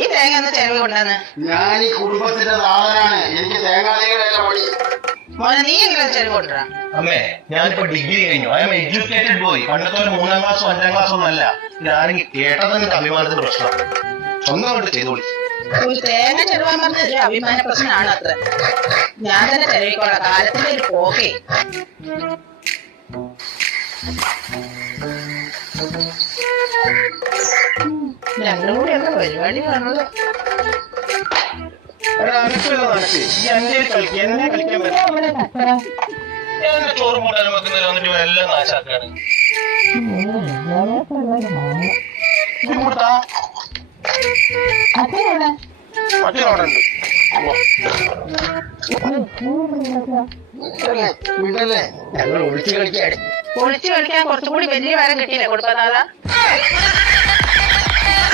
ഈ തേങ്ങ ഒന്ന് ചെലവ് കൊണ്ടാന്ന്. ഞാൻ ഈ കുടുംബത്തിന്റെ സാധനാണ്. എനിക്ക് തേങ്ങാതികളല്ല പണി. മോനെ നീ എങ്ങനെ ചെലവ് കൊണ്ടുവരാ? അമ്മേ ഞാനിപ്പോ ഡിഗ്രി കഴിഞ്ഞു. I M educated boy. പണ്ടത്തെ ഒരു 3ാം ക്ലാസ്സോ 5ാം ക്ലാസ്സോ ഒന്നല്ല. ഞാനെങ്കിൽ കേട്ടതിന്റെ അഭിമാനത്തിന്റെ പ്രശ്നം. സ്വന്തം കൊണ്ട് ചെയ്തോളി. തേങ്ങ ചെലവാൻ പറഞ്ഞ അഭിമാന പ്രശ്നമാണ് അത്ര. ഞാൻ തന്നെ ചെലവിക്കോളാം. കാലത്തിന്റെ ഒരു പോകെ. രണ്ടും കൂടി എന്താ പരിപാടി കാണുന്നത്? എന്നെ കളിക്കാൻ പറ്റും. ചോറും കൂട്ടാനും വെക്കുന്നതിൽ വന്നിട്ട് എല്ലാം നാശാക്കാണ്. മറ്റൊരാളുണ്ട്. ഞങ്ങൾ ഒളിച്ചു കളിക്കാൻ കുറച്ചും കൂടി വലിയ വരം കിട്ടിയില്ലേ കൊടുക്കാതാ?